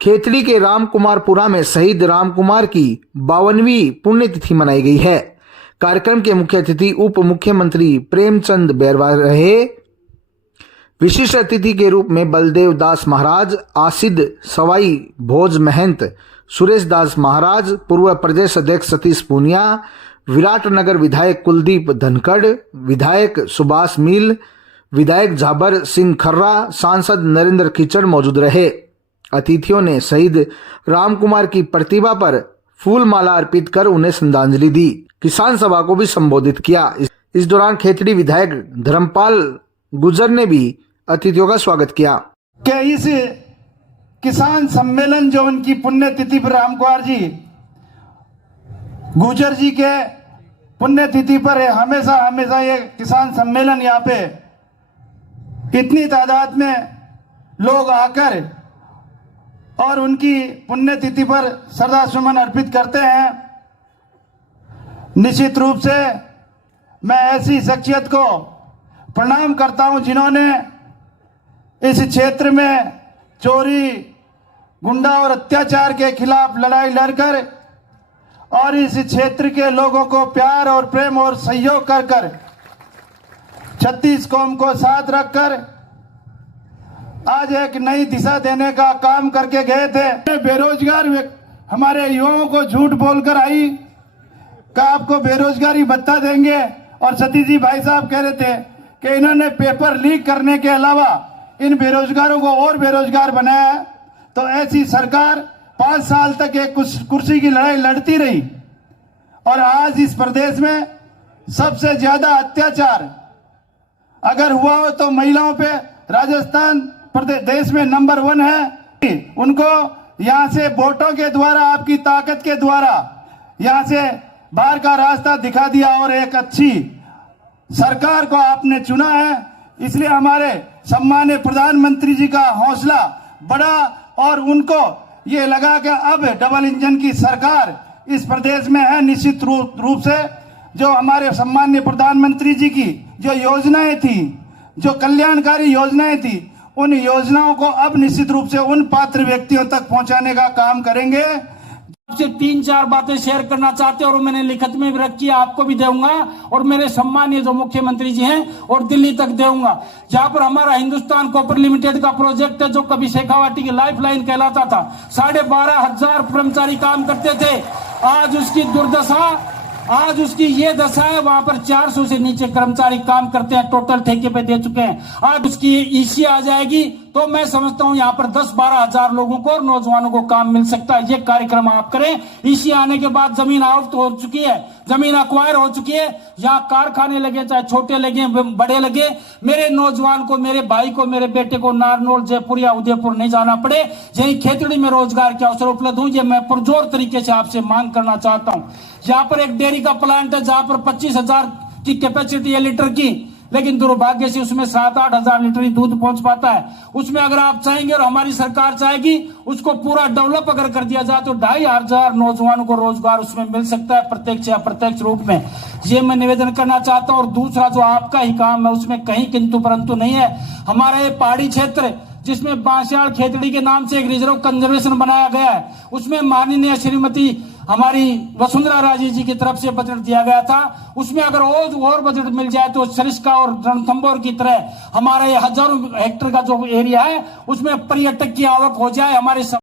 खेतड़ी के रामकुमारपुरा में शहीद रामकुमार की 52वीं पुण्यतिथि मनाई गई है। कार्यक्रम के मुख्य अतिथि उप मुख्यमंत्री प्रेमचंद बैरवा रहे। विशिष्ट अतिथि के रूप में बलदेव दास महाराज, आसिद सवाई भोज महंत, सुरेश दास महाराज, पूर्व प्रदेश अध्यक्ष सतीश पूनिया, विराटनगर विधायक कुलदीप धनखड़, विधायक सुभाष मील, विधायक झाबर सिंह खर्रा, सांसद नरेंद्र कीचड़ मौजूद रहे। अतिथियों ने शहीद रामकुमार की प्रतिमा पर फूल माला अर्पित कर उन्हें श्रद्धांजलि दी। किसान सभा को भी संबोधित किया। इस दौरान खेतड़ी विधायक धर्मपाल गुजर ने भी अतिथियों का स्वागत किया। क्या इस किसान सम्मेलन जो उनकी पुण्यतिथि पर रामकुमार जी गुजर जी के पुण्यतिथि पर है, हमेशा हमेशा ये किसान सम्मेलन यहाँ पे इतनी तादाद में लोग आकर और उनकी पुण्यतिथि पर श्रद्धा सुमन अर्पित करते हैं। निश्चित रूप से मैं ऐसी शख्सियत को प्रणाम करता हूं जिन्होंने इस क्षेत्र में चोरी, गुंडा और अत्याचार के खिलाफ लड़ाई लड़कर और इस क्षेत्र के लोगों को प्यार और प्रेम और सहयोग कर कर 36 कौम को साथ रखकर आज एक नई दिशा देने का काम करके गए थे। बेरोजगार हमारे युवाओं को झूठ बोलकर आई कि आपको बेरोजगारी भत्ता देंगे, और सतीश जी भाई साहब कह रहे थे कि इन्होंने पेपर लीक करने के अलावा इन बेरोजगारों को और बेरोजगार बनाया। तो ऐसी सरकार 5 साल तक एक कुर्सी की लड़ाई लड़ती रही और आज इस प्रदेश में सबसे ज्यादा अत्याचार अगर हुआ हो तो महिलाओं पे राजस्थान प्रदेश देश में नंबर 1 है। उनको यहाँ से वोटों के द्वारा, आपकी ताकत के द्वारा यहाँ से बाहर का रास्ता दिखा दिया और एक अच्छी सरकार को आपने चुना है। इसलिए हमारे सम्मानीय प्रधानमंत्री जी का हौसला बढ़ा और उनको ये लगा कि अब डबल इंजन की सरकार इस प्रदेश में है। निश्चित रूप से जो हमारे सम्मानीय प्रधानमंत्री जी की जो योजनाएं थी, जो कल्याणकारी योजनाएं थी, उन योजनाओं को अब निश्चित रूप से उन पात्र व्यक्तियों तक पहुंचाने का काम करेंगे। आपसे 3-4 बातें शेयर करना चाहते हैं और मैंने लिखित में भी रखी है, आपको भी दूंगा और मेरे सम्मानीय जो मुख्यमंत्री जी हैं और दिल्ली तक दूंगा। जहां पर हमारा हिंदुस्तान कॉपर लिमिटेड का प्रोजेक्ट है जो कभी शेखावाटी की लाइफ लाइन कहलाता था, 12,500 कर्मचारी काम करते थे। आज उसकी दुर्दशा, आज उसकी ये दशा है, वहां पर 400 से नीचे कर्मचारी काम करते हैं, टोटल ठेके पे दे चुके हैं। आज उसकी ईसी आ जाएगी तो मैं समझता हूं यहाँ पर 10-12 हजार लोगों को और नौजवानों को काम मिल सकता है। ये कार्यक्रम आप करें। ईसी आने के बाद जमीन आउट हो चुकी है, जमीन अक्वायर हो चुकी है, यहाँ कारखाने लगे, चाहे छोटे लगे बड़े लगे, मेरे नौजवान को, मेरे भाई को, मेरे बेटे को नारनौल, जयपुर या उदयपुर नहीं जाना पड़े, यही खेतड़ी में रोजगार के अवसर उपलब्ध हो। ये मैं पुरजोर तरीके से आपसे मांग करना चाहता हूँ। यहाँ पर एक डेयरी का प्लांट है जहां पर 25,000 की कैपेसिटी है लीटर की, लेकिन दुर्भाग्य से उसमें 7-8 हजार लीटर ही दूध पहुंच पाता है। उसमें अगर आप चाहेंगे और हमारी सरकार चाहेगी, उसको पूरा डेवलप अगर कर दिया जाए तो 2,500 नौजवानों को रोजगार उसमें मिल सकता है, प्रत्यक्ष या अप्रत्यक्ष रूप में। ये मैं निवेदन करना चाहता हूं। और दूसरा जो आपका ही काम है उसमें कहीं किंतु परंतु नहीं है। हमारा ये पहाड़ी क्षेत्र जिसमें बांसियाड़ खेतड़ी के नाम से एक रिजर्व कंजर्वेशन बनाया गया है, उसमें माननीय श्रीमती हमारी वसुंधरा राजे जी की तरफ से बजट दिया गया था। उसमें अगर और बजट मिल जाए तो सरिस्का और रणथंभौर की तरह हमारा ये हजारों हेक्टेयर का जो एरिया है उसमें पर्यटक की आवक हो जाए। हमारे